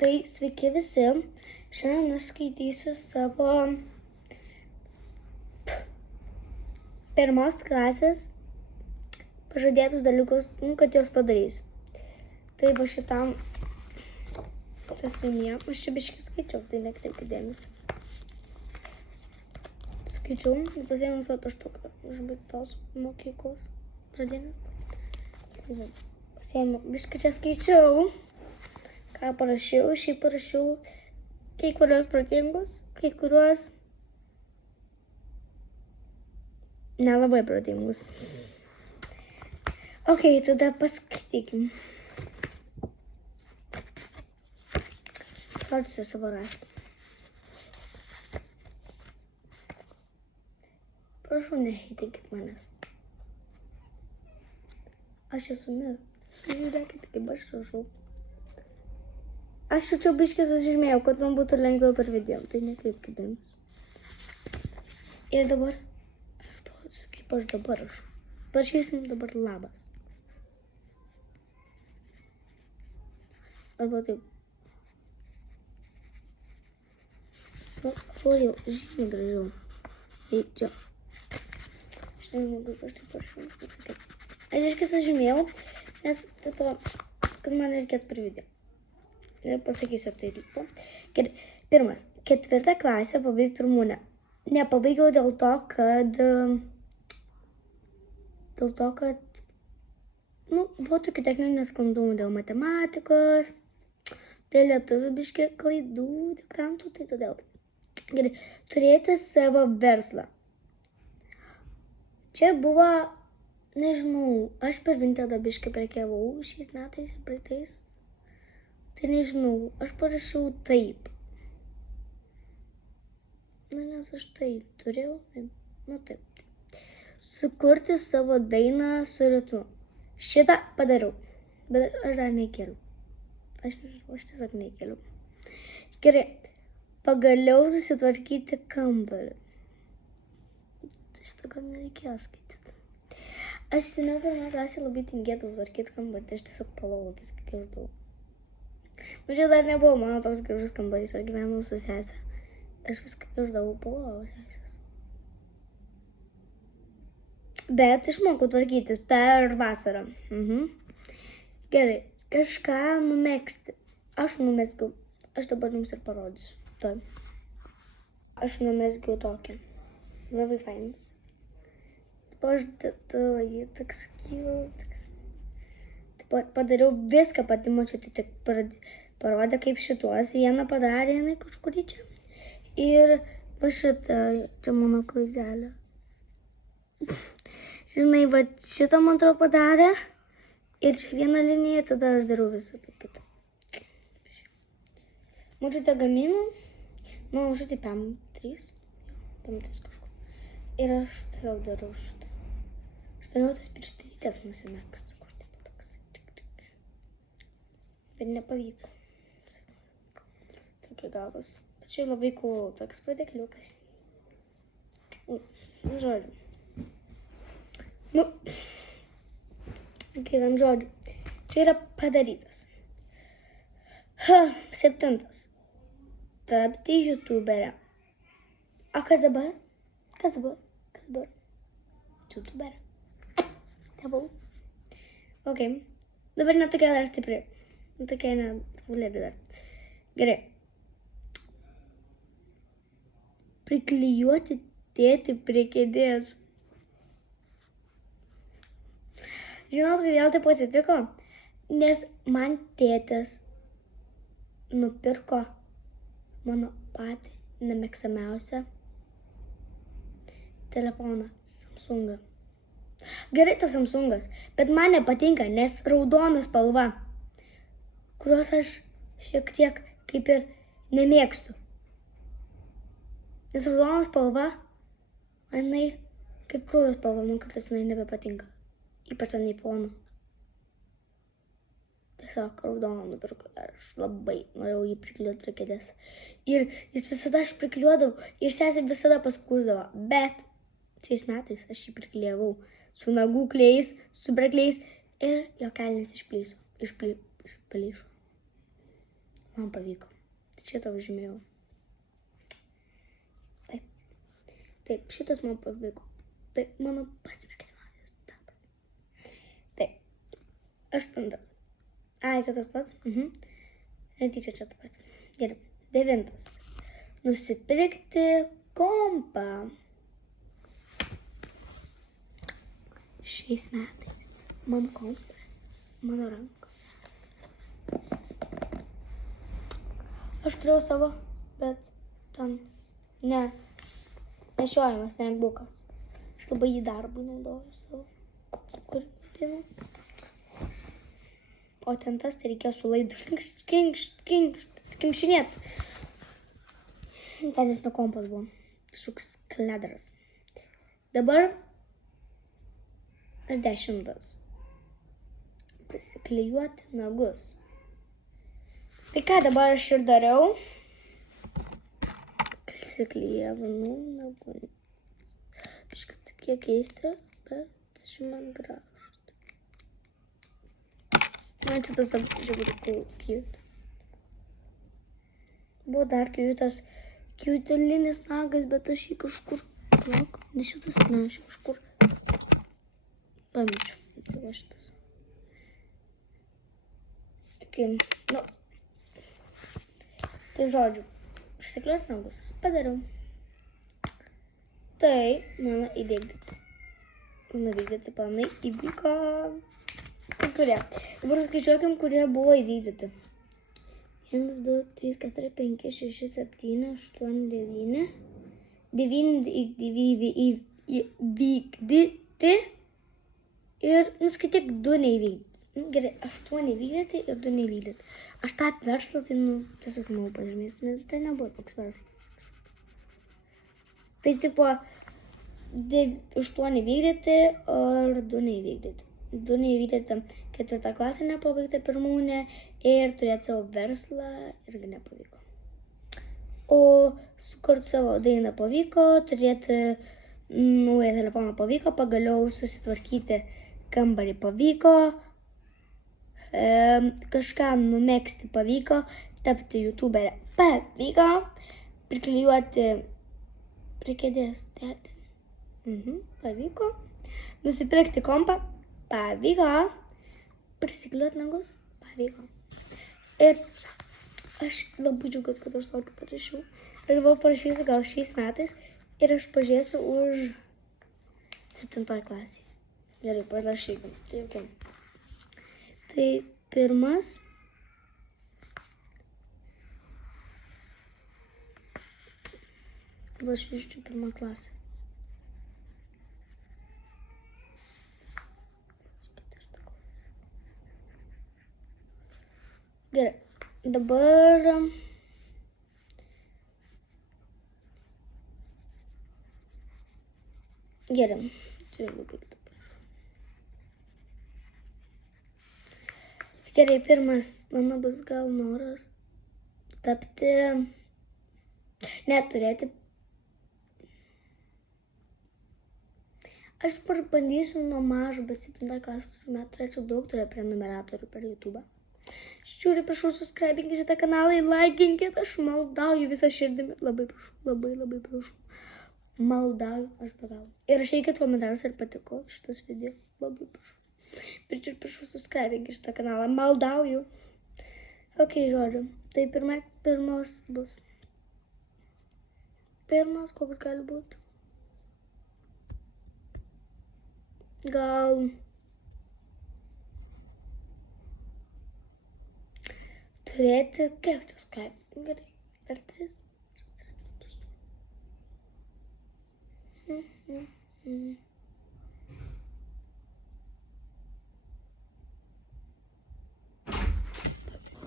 Tai sveiki visi. Šiandien aš skaitysiu savo pirmos klasės pažadėtus dalykus, kad juos padarysiu. Tai va šitam sąsiuvinyje. Aš čia biškį skaičiau, tai nekreipkite dėmesį. Skaičiau ir pasiėmiau savo pieštuką iš baigtos mokyklos pradinės. Tai va, pasiėmiau, biškį čia skaičiau, ką parašiau. Šiaip parašiau kai kuriuos protingus, kai kuriuos nelabai protingus. Ok, tada paskaitykim. Rodysiu savo raštą. Prašau, neheitinkit manęs. Aš esu mir. Žiūrėkit, kaip aš rašau. Aš čia biškį susižymėjau, kad man būtų lengviau per video. Tai nekreipkite dėmesio. Ir dabar aš parodysiu, kaip aš dabar rašau. Parašysim dabar labas. Arba taip. O jau žymiai gražiau. Tai čia. Aš nežinau, kaip aš taip parašau. Aš iškai sužymėjau, nes tipo, kad man reikėtų per video. Ir pasakysiu, ar tai lipo. Pirmas. 4 klasę pabaigti pirmūnę. Nepabaigiau dėl to, kad buvo tokių techninių nesklandumų dėl matematikos, dėl lietuvių biškį klaidų, diktantų, tai todėl. Gerai, turėti savo verslą. Čia buvo, nežinau, aš per Vintedą biškį prekiavau šiais metais ir praeitais. Tai nežinau, aš parašiau taip. Nes aš taip turėjau, taip. Sukurti savo dainą su ritmu. Šitą padariau, bet aš dar nekėliau. Aš tiesiog nekėliau. Gerai, pagaliau susitvarkyti kambarį. Šitą gal nereikėjo skaityti. Aš seniau pirmą klasę labai tingėdavau tvarkyti kambarį, tai aš tiesiog palovą viską kišdavau. Čia dar nebuvo mano toks gražus kambarys, aš gyvenau su sesė. Aš viską kišdavau palovą sesės. Bet išmokau tvarkytis per vasarą. Gerai, kažką numegzti. Aš numezgiau. Aš dabar jums ir parodysiu. Tuoj. Aš numezgiau tokį. Labai fainas. Aš jį toks cute. Padariau viską pati močiutė, tik parodė kaip šituos. Vieną padarė jinai kažkurį čia. Ir va šitą, čia mano klaidelė. Žinai, va šitą man atrodo padarė. Ir vieną liniją, tada aš darau visą kitą. Močiutė gamino. Mano močiutė PM3. PM3 kažkur. Ir aš tiesiog darau šitą. Aš norėjau tas pirštytės nusimegzti, kur taip toks. Bet nepavyko. Tokia gavas. Bet čia labai cool, toks padėkliukas. Žodžiu. Kiekvienam žodžiu. Čia yra padarytas. 7. Tapti youtuberę. O kas dabar? Kas dabar? Youtuberė. Tapau. Ok. Dabar netokia dar stipri. Netokia nepulėri dar. Gerai. Priklijuoti tėtį prie kėdės. Žinot, kodėl taip atsitiko? Nes man tėtis nupirko mano patį nemėgstamiausią telefoną Samsungą. Gerai tas Samsungas, bet man nepatinka, nes raudona spalva, kurios aš šiek tiek kaip ir nemėgstu. Nes raudona spalva, manai, kaip kraujo spalva, man kartais jinai nebepatinka. Ypač ant iPhone'o. Tiesiog raudoną nupirko. Aš labai norėjau jį prikliuoti prie kėdės. Ir jis visada aš prikliuodavau. Ir sesė visada paskūsdavo. Bet šiais metais aš jį priklijavau. Su nagų klijais, su brekliais. Ir jo kelnės išplyšo. Man pavyko. Tai čia tau žymėjau. Taip, šitas man pavyko. Taip, mano pats mėgstamiausias darbas. Taip, 8. Ai, čia tas pats. Netyčia čia tas pats. Gerai. 9. Nusipirkti kompą. Šiais metais mano kompas, mano rankos. Aš turėjau savo, bet ten nešiojamas MacBookas. Aš labai jį darbui naudoju savo. Kur vadinu? O ten tas tai reikėjo su laidu kimšinėt. Ten net ne kompas buvo. Šuks kledras. Dabar 10. Pasiklijuoti nagus. Tai ką dabar aš ir dariau? Pasiklijavau nagus. Biškai tokie keisti, bet ši man gražu. Man čia tas žiūrėjau cute. Buvo dar cute-linis nagas, bet aš jį kažkur, ne šitas, ne, aš jį kažkur pamečiau. Tai va šitas. Okay. Nu. Tai žodžiu, prisikliuoti nagus. Padariau. Tai mano įvykdyti. Mano vykdyti planai įvyko. Kurie. Dabar skaičiuokim, kurie buvo įvykdyti. 1, 2, 3, 4, 5, 6, 7, 8, 9. 9 įvykdyti. Ir nuskaityk 2 neįvykdyti. Gerai, 8 įvykdyti ir 2 neįvykdyti. Aš tą verslą, tai tiesiog pažymėsiu, nes tai nebuvo toks verslas. Tai tipo 8 įvykdyti ir 2 neįvykdyti. 2 neįvykdyti 4 klasę nepabaigti pirmūnę ir turėti savo verslą irgi nepavyko. O sukurti savo dainą pavyko, turėti naują telefoną pavyko, pagaliau susitvarkyti kambarį pavyko, kažką numegzti pavyko, tapti youtuberę pavyko, priklijuoti prie kėdės dėti. Pavyko. Nusipirkti kompą pavyko. Prisiklijuoti nagus pavyko. Ir aš labai džiaugiuosi, kad aš tokį parašiau. Ir dabar parašysiu gal šiais metais ir aš pažiūrėsiu už 7 klasėje. Gerai, parašykim. Tai okay. Tai pirmas. Aš iščiu 1 klasę. Gerai. Dabar gerai. Tai labai dabar. Gerai, pirmas mano bus gal noras tapti, turėti. Aš bandysiu nuo mažo, bet 7 klasės metų turėčiau daug prenumeratorių per YouTube. Žiūrėjau, prašau, subscribinkit šitą kanalą, laikinkit, aš maldauju visą širdimi. Labai prašau, labai prašau. Maldauju, aš begalų. Ir rašykit komentarus, ar patiko šitas video. Labai prašau. Ir prašau, subscribinkit šitą kanalą, maldauju. Ok, žodžiu. Tai pirmas bus. Pirmas, koks gali būti? Gal turėti, kiek čia Skype? Gerai, per 3.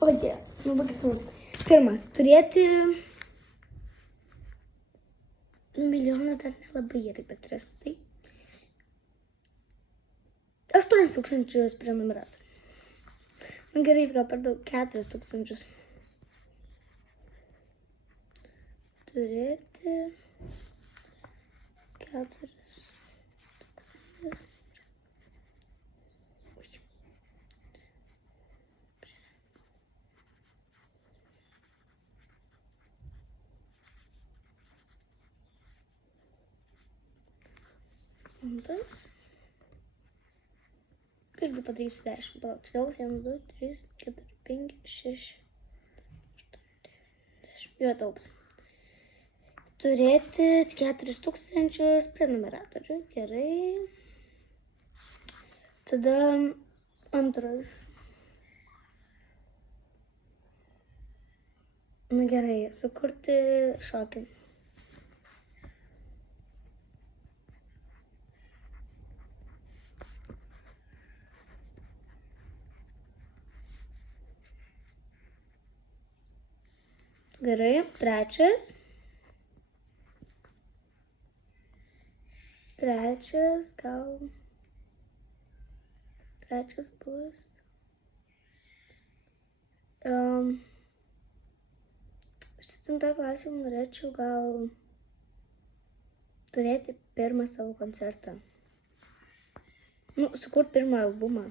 O dieve, pirmas, turėti milijoną dar nelabai gerai, bet 3. Tai 8000 prenumeratorių. Gerai, gal per daug 4000. Turėti 4000. Antras. Irgi padarysiu 10. Palauk, 1, 2, 3, 4, 5, 6, 8, 10. Jo, taups. Turėti 4000 prenumeratorių. Gerai. Tada antras. Na gerai, sukurti šokį. Gerai, trečias. Trečias bus. 7 klasėje norėčiau gal turėti pirmą savo koncertą. Sukurti pirmą albumą.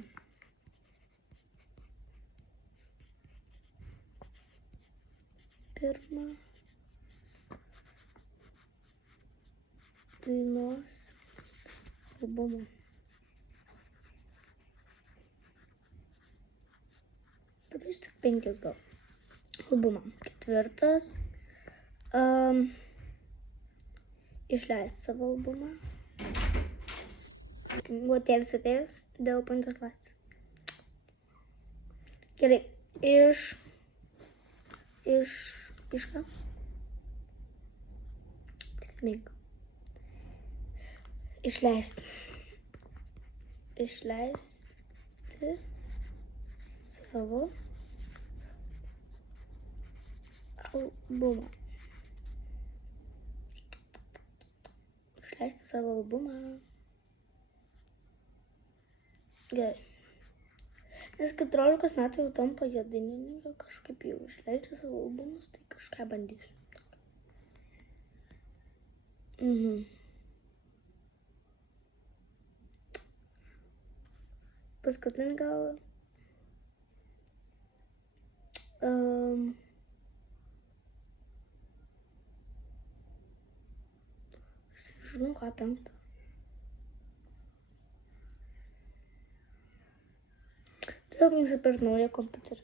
Pirmą dainos albumą. Padarysiu tik 5 gal. Albumą. 4. Išleisti savo albumą. Guotėlis atėjęs dėl 5 klasės. Gerai. Iš ką? Prisimink. Išleisti savo albumą. Išleisti savo albumą. Gerai. Nes 14 metų jau tampa jie dainininkai, kažkaip jau išleidžia savo albumus, tai kažką bandysiu. Paskutinį gal. Aš žinau, ką 5. Tiesiog nusipirkti naują kompiuterį.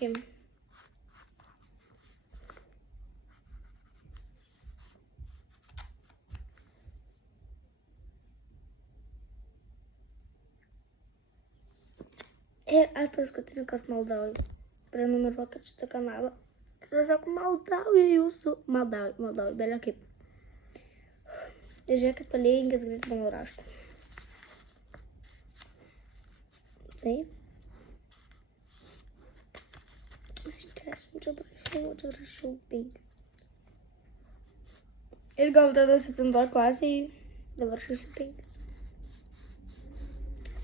Okay. Ir aš paskutinį kartą maldauju. Prenumeruokit šitą kanalą. Tiesiog maldauju jūsų. Maldauju, belia kaip. Ir žiūrėkit, palieginkit greit mano raštą. Taip. Aš 10 rašiau 5. Ir gal tada 7 klasėje dabar rašysiu 5.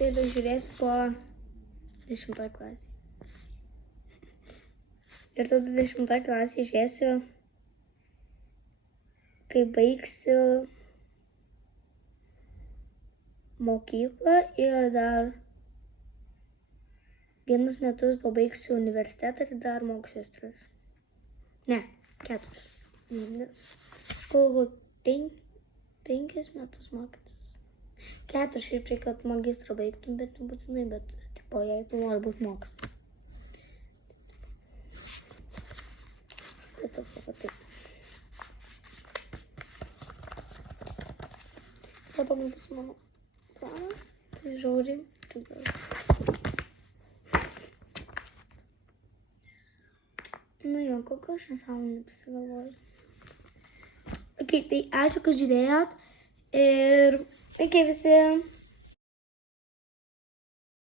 Ir žiūrėsiu po 10 klasėje. Ir tada 10 klasėje žiūrėsiu, kai baigsiu mokyklą ir dar 1 metus pabaigsiu universitetą ir dar mokysiuos 3. Ne, 4. Nes aš galvoju 5 metus mokytis. 4 šiaip reikia, kad magistrą baigtum, bet nebūtinai, bet tipo, jei tu nori būti mokslas. Bet taip. Tada bus mano planas, tai žiūrim. Jo, kokio aš nesąmonę prisigalvoju. Ok, tai ačiū, kad žiūrėjot. Ir iki visi.